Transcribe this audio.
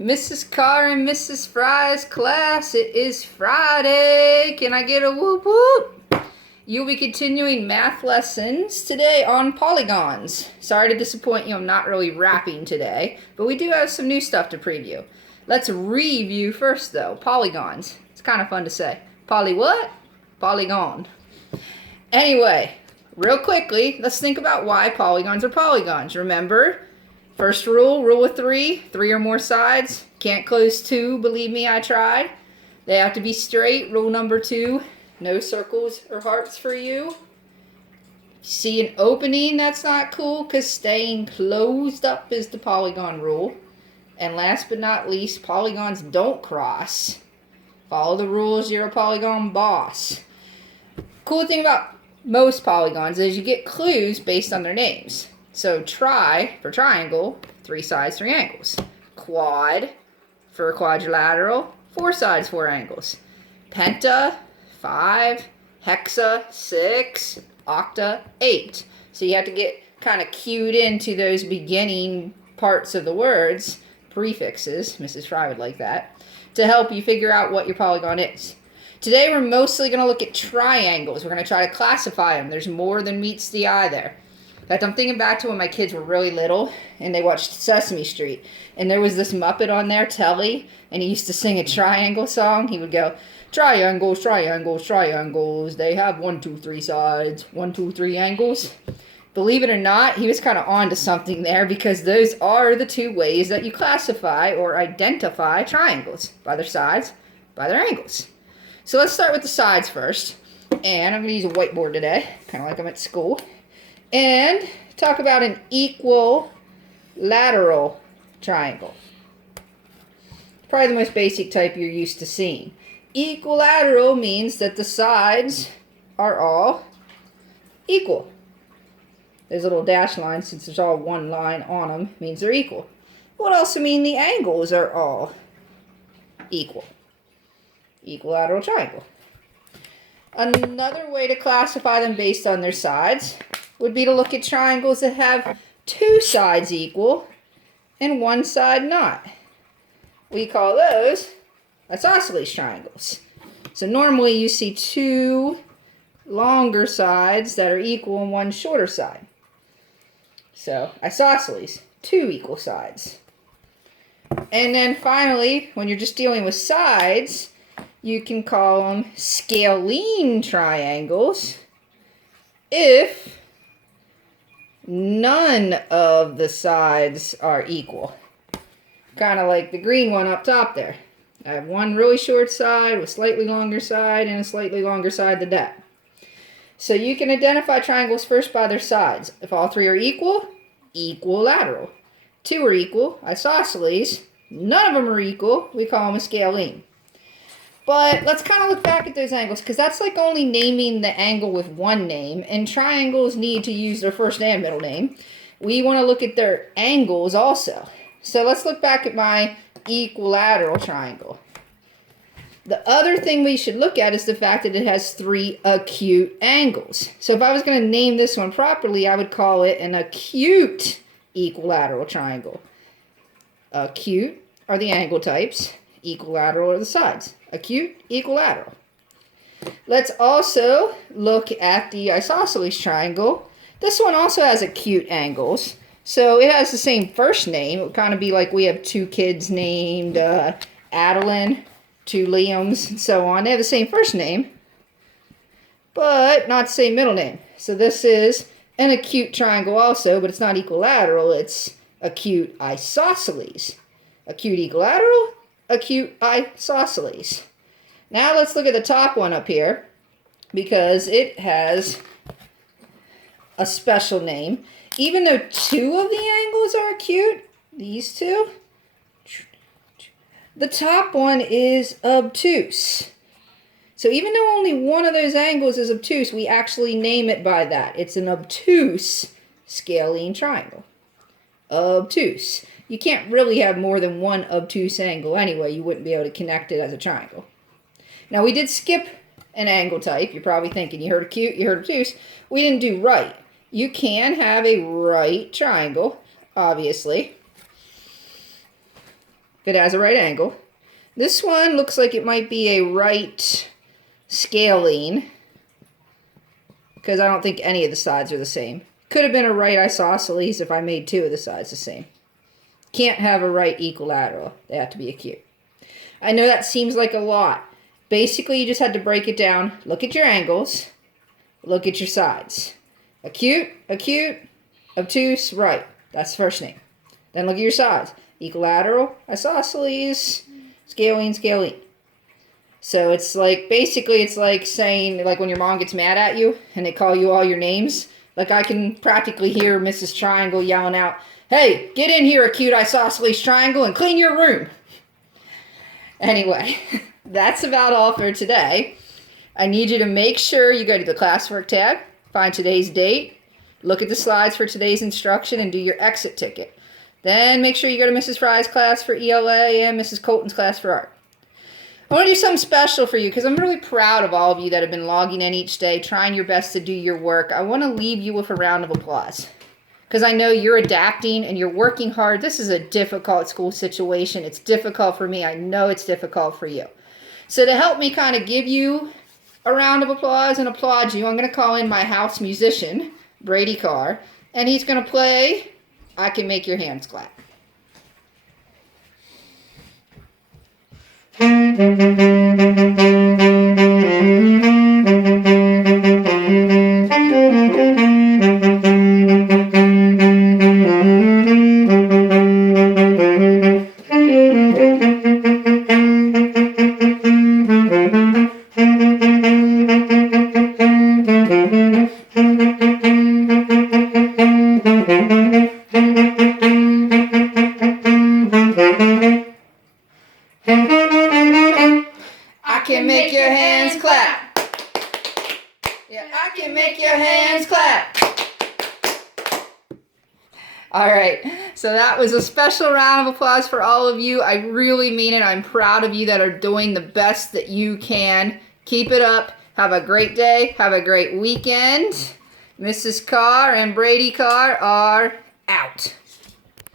Mrs. Carr and Mrs. Fry's class. It is Friday. Can I get a whoop whoop? You'll be continuing math lessons today on polygons. Sorry to disappoint you, I'm not really rapping today, but we do have some new stuff to preview. Let's review first though. Polygons. It's kind of fun to say. Poly what? Polygon. Anyway, real quickly, let's think about why polygons are polygons. Remember, first rule of three or more sides. Can't close two, believe me, I tried. They have to be straight. Rule number 2, no circles or hearts for you. See an opening, that's not cool, because staying closed up is the polygon rule. And last but not least, polygons don't cross. Follow the rules, you're a polygon boss. Cool thing about most polygons is you get clues based on their names. So tri for triangle, 3 sides, 3 angles. Quad for quadrilateral, 4 sides, 4 angles. Penta, 5. Hexa, 6. Octa, 8. So you have to get kind of cued into those beginning parts of the words, prefixes, Mrs. Fry would like that, to help you figure out what your polygon is. Today we're mostly going to look at triangles. We're going to try to classify them. There's more than meets the eye there. In fact, I'm thinking back to when my kids were really little and they watched Sesame Street. And there was this Muppet on there, Telly, and he used to sing a triangle song. He would go, triangles, triangles, triangles. They have 1, 2, 3 sides, 1, 2, 3 angles. Believe it or not, he was kind of on to something there because those are the 2 ways that you classify or identify triangles. By their sides, by their angles. So let's start with the sides first. And I'm going to use a whiteboard today, kind of like I'm at school. And talk about an equilateral triangle. Probably the most basic type you're used to seeing. Equilateral means that the sides are all equal. There's a little dash line, since there's all one line on them, means they're equal. It would also mean the angles are all equal. Equilateral triangle. Another way to classify them based on their sides would be to look at triangles that have 2 sides equal and 1 side not. We call those isosceles triangles. So normally you see 2 longer sides that are equal and 1 shorter side. So isosceles, 2 equal sides. And then finally, when you're just dealing with sides, you can call them scalene triangles if none of the sides are equal. Kind of like the green one up top there. I have one really short side with slightly longer side and a slightly longer side than that. So you can identify triangles first by their sides. If all 3 are equal, equilateral. 2 are equal, isosceles. None of them are equal, we call them a scalene. But let's kind of look back at those angles, because that's like only naming the angle with one name, and triangles need to use their first and middle name. We want to look at their angles also. So let's look back at my equilateral triangle. The other thing we should look at is the fact that it has 3 acute angles. So if I was going to name this one properly, I would call it an acute equilateral triangle. Acute are the angle types, equilateral are the sides. Acute, equilateral. Let's also look at the isosceles triangle. This one also has acute angles. So it has the same first name. It would kind of be like we have 2 kids named Adeline, 2 Liams, and so on. They have the same first name, but not the same middle name. So this is an acute triangle also, but it's not equilateral. It's acute isosceles. Acute equilateral, acute isosceles. Now let's look at the top one up here, because it has a special name. Even though 2 of the angles are acute, these 2, the top one is obtuse. So even though only one of those angles is obtuse, we actually name it by that. It's an obtuse scalene triangle. Obtuse. You can't really have more than one obtuse angle anyway. You wouldn't be able to connect it as a triangle. Now we did skip an angle type. You're probably thinking, you heard acute, you heard obtuse. We didn't do right. You can have a right triangle, obviously. if it has a right angle. This one looks like it might be a right scaling, because I don't think any of the sides are the same. Could have been a right isosceles if I made two of the sides the same. Can't have a right equilateral. They have to be acute. I know that seems like a lot. Basically, you just had to break it down. Look at your angles. Look at your sides. Acute, acute, obtuse, right. That's the first name. Then look at your sides. Equilateral, isosceles, scaling, scaling. So it's like, basically it's like saying, like when your mom gets mad at you and they call you all your names. Like I can practically hear Mrs. Triangle yelling out, "Hey, get in here, acute isosceles triangle, and clean your room." Anyway, that's about all for today. I need you to make sure you go to the classwork tab, find today's date, look at the slides for today's instruction, and do your exit ticket. Then make sure you go to Mrs. Fry's class for ELA and Mrs. Colton's class for art. I want to do something special for you because I'm really proud of all of you that have been logging in each day, trying your best to do your work. I want to leave you with a round of applause because I know you're adapting and you're working hard. This is a difficult school situation. It's difficult for me. I know it's difficult for you. So to help me kind of give you a round of applause and applaud you, I'm going to call in my house musician, Brady Carr, and he's going to play "I Can Make Your Hands Clap." I can make your hands clap. Yeah, I can make your hands clap. All right, so that was a special round of applause for all of you. I really mean it. I'm proud of you that are doing the best that you can. Keep it up. Have a great day. Have a great weekend. Mrs. Carr and Brady Carr are out.